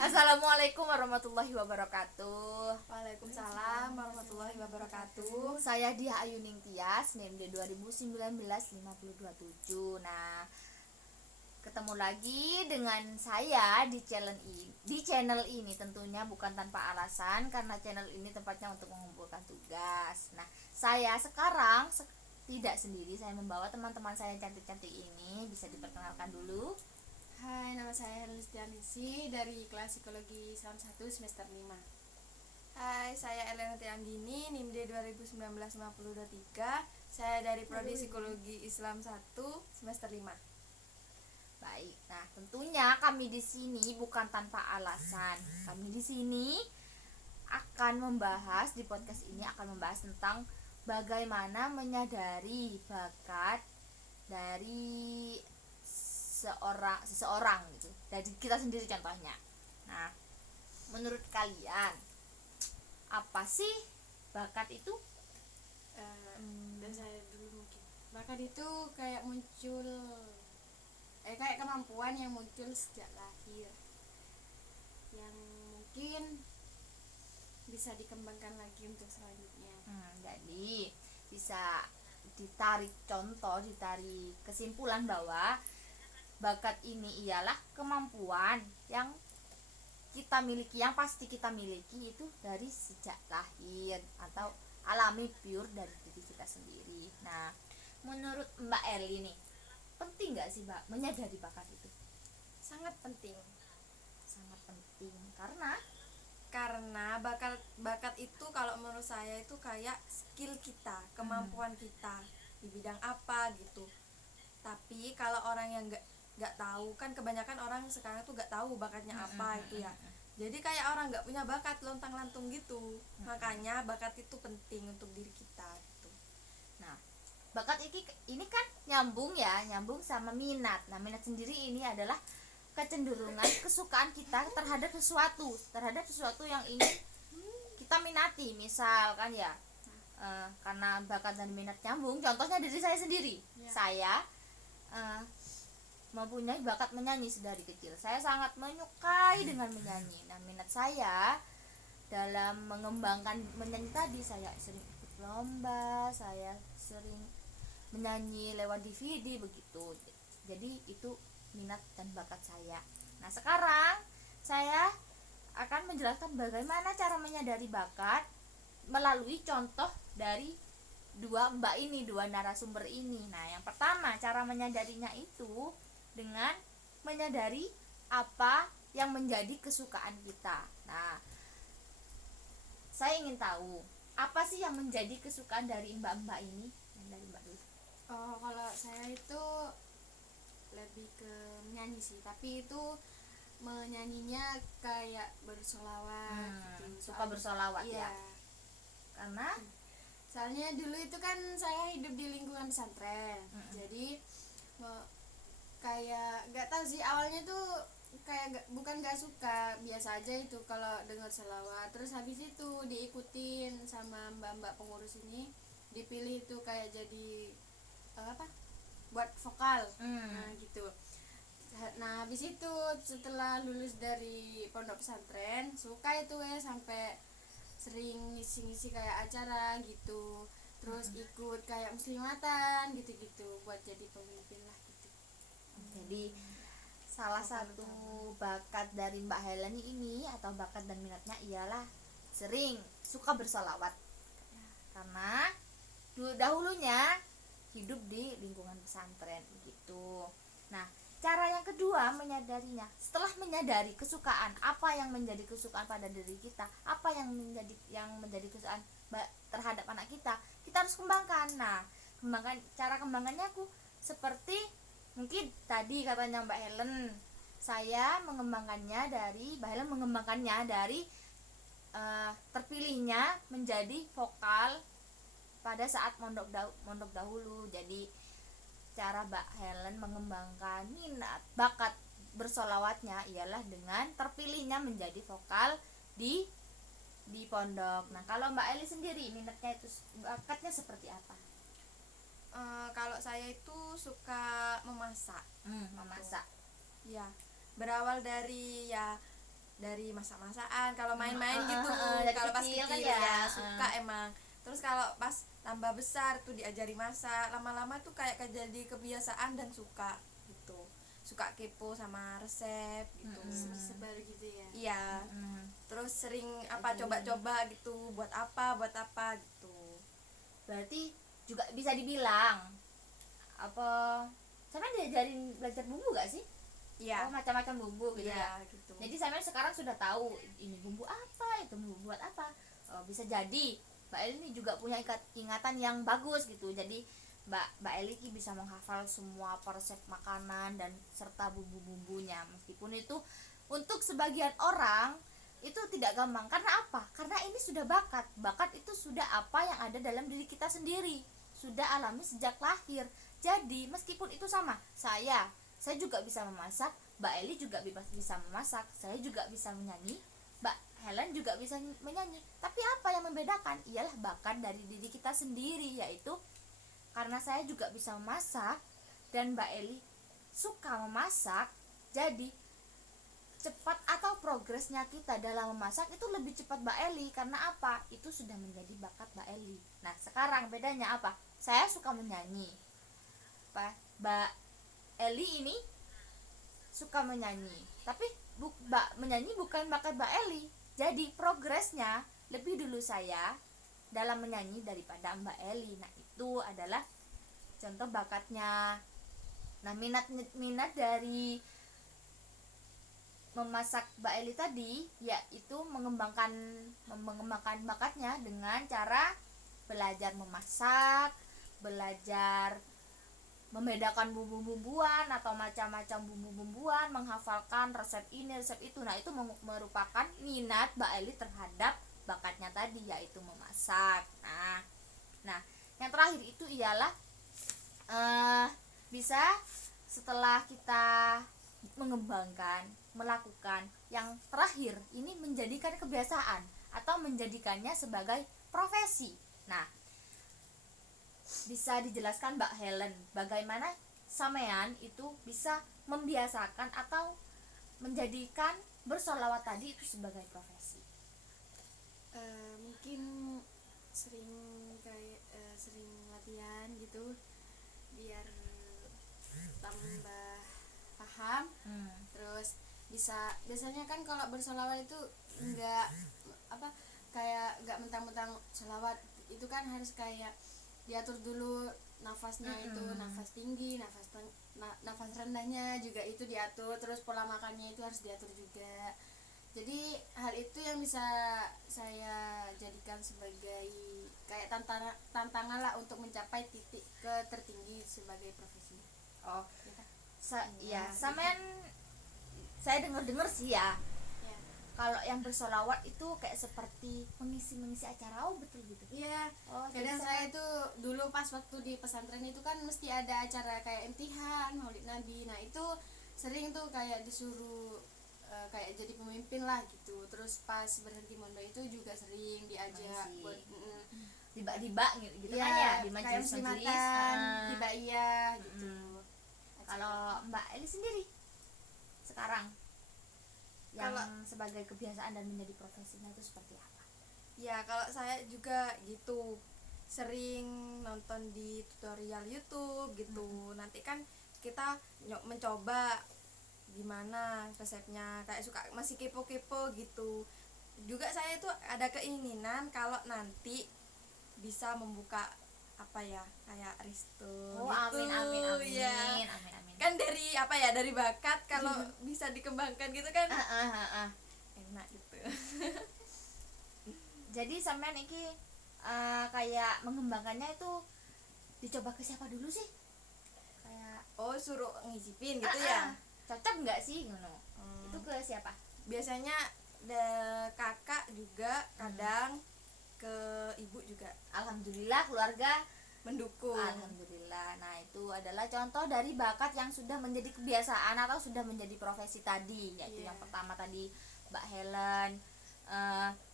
Assalamualaikum warahmatullahi wabarakatuh. Waalaikumsalam warahmatullahi wabarakatuh. Saya Dia Ayuning Tias, NIM 2019-5027. Nah, ketemu lagi dengan saya di channel ini tentunya bukan tanpa alasan, karena channel ini tempatnya untuk mengumpulkan tugas. Nah, saya sekarang tidak sendiri, saya membawa teman-teman saya yang cantik-cantik ini. Bisa diperkenalkan dulu. Hai, nama saya Listianisi dari kelas Psikologi Islam 1 semester 5. Hai, saya Elena Tianggini, NIMD 2019-5023. Saya dari Prodi Psikologi Islam 1 semester 5. Baik, nah tentunya kami di sini bukan tanpa alasan. Kami di sini di podcast ini akan membahas tentang bagaimana menyadari bakat dari seseorang gitu, dari kita sendiri contohnya. Nah, menurut kalian apa sih bakat itu? Dan saya dulu mungkin. Bakat itu kayak muncul, kayak kemampuan yang muncul sejak lahir, yang mungkin bisa dikembangkan lagi untuk selanjutnya. Jadi bisa ditarik kesimpulan bahwa bakat ini ialah kemampuan yang pasti kita miliki itu dari sejak lahir atau alami pure dari diri kita sendiri. Nah, menurut Mbak Eli nih, penting nggak sih Mbak menyadari bakat itu? Sangat penting. Sangat penting karena bakat itu kalau menurut saya itu kayak skill kita, kemampuan kita di bidang apa gitu. Tapi kalau orang yang nggak tahu, kan kebanyakan orang sekarang tuh nggak tahu bakatnya apa itu ya. Jadi kayak orang nggak punya bakat, lontang-lantung gitu. Makanya bakat itu penting untuk diri kita gitu. Nah, bakat ini kan nyambung sama minat. Nah, minat sendiri ini adalah kecenderungan kesukaan kita terhadap sesuatu yang ingin kita minati. Misal kan ya, karena bakat dan minat nyambung, contohnya diri saya sendiri ya. Saya mempunyai bakat menyanyi sedari kecil. Saya sangat menyukai dengan menyanyi. Nah, minat saya dalam mengembangkan menyanyi tadi, saya sering ikut lomba, saya sering menyanyi lewat DVD begitu. Jadi itu minat dan bakat saya. Nah, sekarang saya akan menjelaskan bagaimana cara menyadari bakat melalui contoh dari dua narasumber ini. Nah, yang pertama, cara menyadarinya itu dengan menyadari apa yang menjadi kesukaan kita. Nah, saya ingin tahu apa sih yang menjadi kesukaan dari mbak-mbak ini? Dari Mbak dulu. Oh, kalau saya itu lebih ke menyanyi sih, tapi itu menyanyinya kayak bersolawat gitu. Suka bersolawat iya. Ya. Karena soalnya dulu itu kan saya hidup di lingkungan pesantren. Jadi kayak nggak tahu sih, awalnya tuh kayak bukan nggak suka, biasa aja itu kalau dengar selawat. Terus habis itu diikutin sama mbak-mbak pengurus ini, dipilih itu kayak jadi buat vokal. Nah gitu. Nah habis itu setelah lulus dari pondok pesantren, suka itu sampai sering ngisi-ngisi kayak acara gitu. Terus ikut kayak muslimatan gitu-gitu buat jadi pemimpin lah gitu. Jadi salah satu bakat dari Mbak Helen ini atau bakat dan minatnya ialah sering suka bersolawat. Karena dahulunya hidup di lingkungan pesantren begitu. Nah, cara yang kedua menyadarinya, setelah menyadari kesukaan, apa yang menjadi kesukaan pada diri kita, apa yang menjadi kesukaan terhadap anak kita harus kembangkan. Nah, cara kembangannya aku seperti mungkin tadi katanya Mbak Helen, Mbak Helen mengembangkannya dari terpilihnya menjadi vokal pada saat mondok dahulu. Jadi cara Mbak Helen mengembangkan minat bakat bersolawatnya ialah dengan terpilihnya menjadi vokal di pondok. Nah, kalau Mbak Eli sendiri minatnya itu bakatnya seperti apa? Kalau saya itu suka memasak. Memasak. Ya, berawal dari ya dari masak-masakan, kalau main-main gitu. Dari Kalau pas kecil kan kecil ya, ya suka emang. Terus kalau pas tambah besar tuh diajari masak, lama-lama tuh kayak jadi kebiasaan dan suka gitu. Suka kepo sama resep gitu. Sebar gitu ya. Iya. Terus sering Ajarin. coba-coba gitu, buat apa gitu. Berarti juga bisa dibilang apa, sampai diajarin belajar bumbu gak sih? Iya. Oh, macam-macam bumbu gitu ya. Iya gitu. Jadi saya sekarang sudah tahu ini bumbu apa, itu bumbu buat apa. Bisa jadi Mbak Eli ini juga punya ingatan yang bagus gitu. Jadi Mbak Eli bisa menghafal semua resep makanan dan serta bumbu-bumbunya. Meskipun itu untuk sebagian orang itu tidak gampang. Karena apa? Karena ini sudah bakat. Bakat itu sudah apa yang ada dalam diri kita sendiri. Sudah alami sejak lahir. Jadi meskipun itu sama, saya juga bisa memasak, Mbak Eli juga bisa memasak, saya juga bisa menyanyi, Mbak Helen juga bisa menyanyi. Tapi apa yang membedakan? Ialah bakat dari diri kita sendiri, yaitu karena saya juga bisa memasak dan Mbak Eli suka memasak, jadi cepat atau progresnya kita dalam memasak itu lebih cepat Mbak Eli. Karena apa? Itu sudah menjadi bakat Mbak Eli. Nah sekarang bedanya apa? Saya suka menyanyi, Mbak Eli ini suka menyanyi, tapi menyanyi bukan bakat Mbak Eli. Jadi progresnya lebih dulu saya dalam menyanyi daripada Mbak Eli. Nah itu adalah contoh bakatnya. Nah minat dari memasak Mbak Eli tadi yaitu mengembangkan bakatnya dengan cara belajar memasak, belajar membedakan bumbu-bumbuan atau macam-macam bumbu-bumbuan, menghafalkan resep ini resep itu. Nah itu merupakan minat Mbak Eli terhadap bakatnya tadi yaitu memasak. Nah yang terakhir itu ialah bisa setelah kita mengembangkan, melakukan, yang terakhir ini menjadikan kebiasaan atau menjadikannya sebagai profesi. Nah bisa dijelaskan Mbak Helen bagaimana sampean itu bisa membiasakan atau menjadikan bersolawat tadi itu sebagai profesi? Mungkin sering sering latihan gitu biar tambah paham. Terus biasanya kan kalau bersolawat itu enggak kayak enggak mentang-mentang solawat itu kan harus kayak diatur dulu nafasnya. Itu nafas tinggi, nafas rendahnya juga itu diatur, terus pola makannya itu harus diatur juga. Jadi hal itu yang bisa saya jadikan sebagai kayak tantangan lah untuk mencapai titik tertinggi sebagai profesi. Oh ya sampean, saya dengar sih ya, kalau yang bersolawat itu kayak seperti mengisi acara. Oh betul gitu. Iya. Kadang saya itu dulu pas waktu di pesantren itu kan mesti ada acara kayak imtihan Maulid Nabi. Nah itu sering tuh kayak disuruh kayak jadi pemimpin lah gitu. Terus pas berhenti mondok itu juga sering diajak buat tiba-tiba gitu ya, kan ya di majelis-majelis. tiba iya gitu. Kalau Mbak Eli sendiri sekarang yang Kalau sebagai kebiasaan dan menjadi profesinya itu seperti apa? ya kalau saya juga gitu, sering nonton di tutorial YouTube gitu. Nanti kan kita mencoba gimana resepnya, kayak suka masih kepo-kepo gitu. Juga saya itu ada keinginan kalau nanti bisa membuka kayak resto gitu. Amin. Ya. Kan dari dari bakat kalau bisa dikembangkan gitu kan enak gitu. Jadi sampean iki kayak mengembangkannya itu dicoba ke siapa dulu sih? Kayak suruh ngicipin gitu ya. Cocok nggak sih ngono? Itu ke siapa? Biasanya kakak juga, kadang ke ibu juga. Alhamdulillah keluarga Mendukung. Alhamdulillah. Nah itu adalah contoh dari bakat yang sudah menjadi kebiasaan atau sudah menjadi profesi tadi, yaitu yang pertama tadi Mbak Helen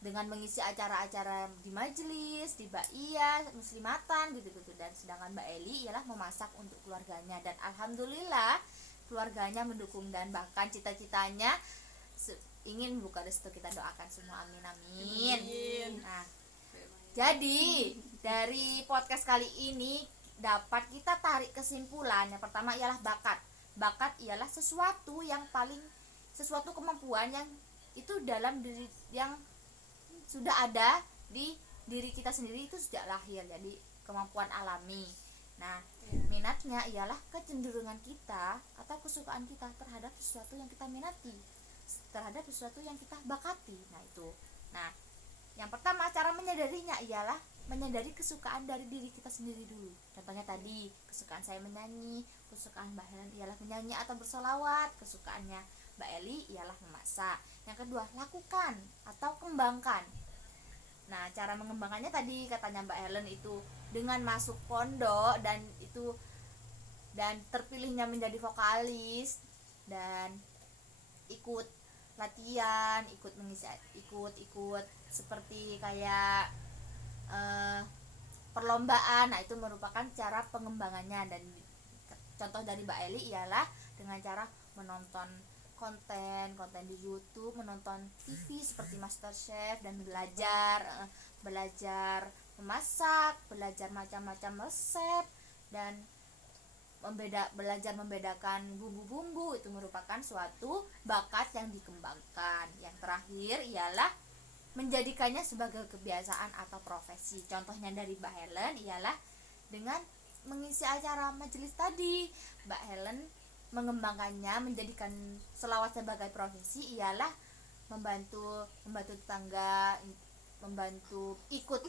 dengan mengisi acara-acara di majelis, di baiyah, muslimatan gitu-gitu. Dan sedangkan Mbak Eli ialah memasak untuk keluarganya, dan alhamdulillah keluarganya mendukung, dan bahkan cita-citanya ingin buka restu, kita doakan semua, amin amin. Amin. Nah, jadi dari podcast kali ini dapat kita tarik kesimpulan. Yang pertama ialah bakat. Bakat ialah sesuatu kemampuan yang itu dalam diri, yang sudah ada di diri kita sendiri, itu sejak lahir, jadi kemampuan alami. Nah, minatnya ialah kecenderungan kita atau kesukaan kita terhadap sesuatu yang kita minati, terhadap sesuatu yang kita bakati. Nah, itu. Nah, yang pertama cara menyadarinya ialah menyadari kesukaan dari diri kita sendiri dulu. Contohnya tadi, kesukaan saya menyanyi, kesukaan Mbak Helen ialah menyanyi atau bersolawat, kesukaannya Mbak Eli ialah memasak. Yang kedua, lakukan atau kembangkan. Nah, cara mengembangkannya tadi katanya Mbak Helen itu dengan masuk pondok dan terpilihnya menjadi vokalis dan ikut latihan, ikut seperti kayak perlombaan. Nah, itu merupakan cara pengembangannya. Dan contoh dari Mbak Eli ialah dengan cara menonton konten di YouTube, menonton TV seperti MasterChef, dan belajar memasak, belajar macam-macam resep, dan belajar membedakan bumbu-bumbu. Itu merupakan suatu bakat yang dikembangkan. Yang terakhir ialah menjadikannya sebagai kebiasaan atau profesi. Contohnya dari Mbak Helen ialah dengan mengisi acara majelis tadi. Mbak Helen mengembangkannya, menjadikan selawat sebagai profesi ialah membantu tetangga, membantu ikut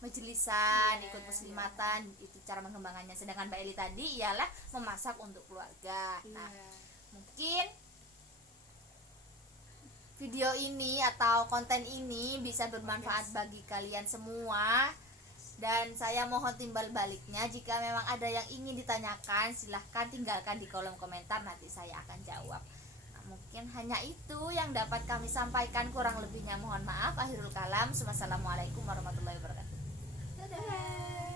majelisan, ikut muslimatan. Itu cara mengembangkannya. Sedangkan Mbak Eli tadi ialah memasak untuk keluarga. Nah, mungkin video ini atau konten ini bisa bermanfaat bagi kalian semua. Dan saya mohon timbal baliknya, jika memang ada yang ingin ditanyakan, silahkan tinggalkan di kolom komentar, nanti saya akan jawab. Nah, mungkin hanya itu yang dapat kami sampaikan, kurang lebihnya mohon maaf. Akhirul kalam, wassalamualaikum warahmatullahi wabarakatuh. Dadah.